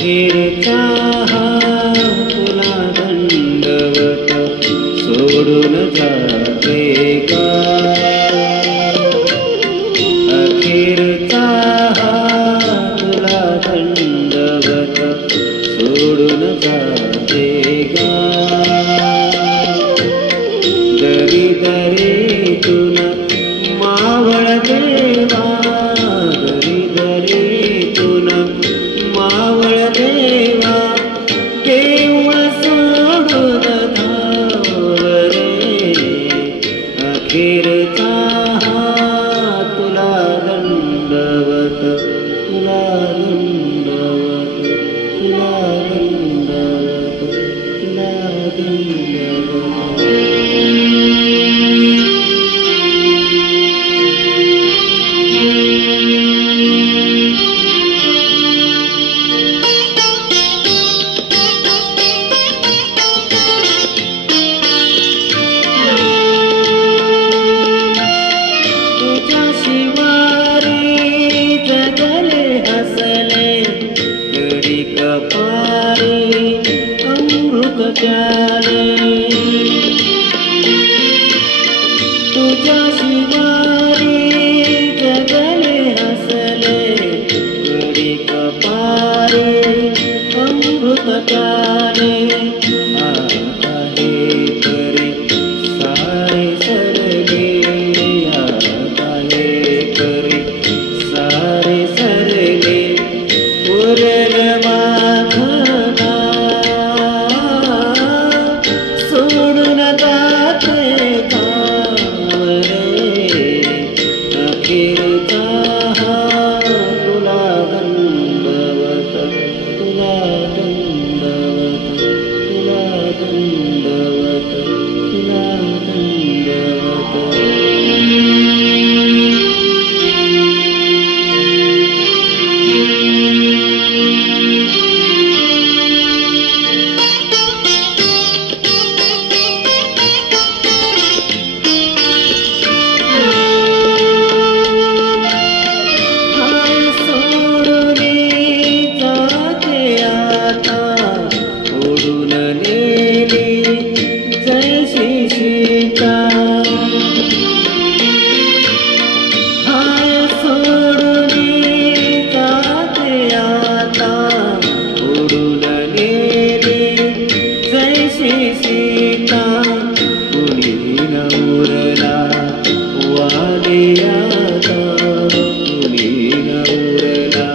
अखेरचा हा तुला दंडवत सोडून जाते का? अखेरचा हा तुला दंडवत सोडून जाते का? दरी दरीतून मावळ देवा, दरी दरीतून मावळ देवा, केव्हा सोडून धावरे. अखेरचा हा तुला दंडवत, तुला दंडवत, तुला दंडवत, तुला दंडवत. तुझ्या शिवारी जगले हसले, घडी कपारी अमृत प्याले. तुझ्या शिवारी जगले हसले, घडी कपारी अमृत प्याले. आता हे तरी सारे सरगे, आता हे तरी सारे सरगे, उरल माझा सोडून जाते गावरे. अखेरचा हा तुला दंडवत, तुला दंडवत, तुला दंडवत, तुला दंडवत. ओढून नेली जैसी सीता, हाय सोडून जाते आता. ओढून नेली जैसी सीता, कुणी न उरला वाले आता, कुणी न उरला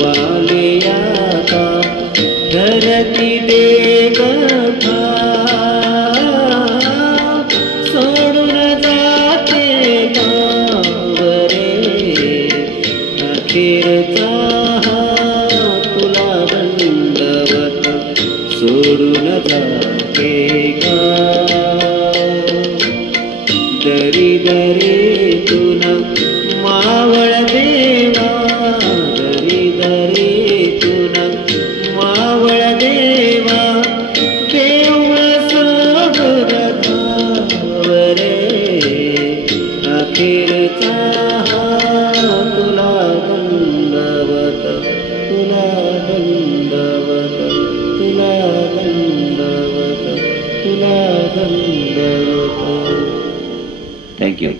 वाले आता. धरती देग सोडून जाते गावरे. अखेरचा हा तुला दंडवत सोडून जाते का? दरी दरीतून मावळ देवा, दरी दरीतून मावळ देवा, केव्हा सोडून धावरे. अखेरचा हा तुला दंडवत, तुला दंडवत, तुला दंडवत, तुला दंडवत. थँक्यू.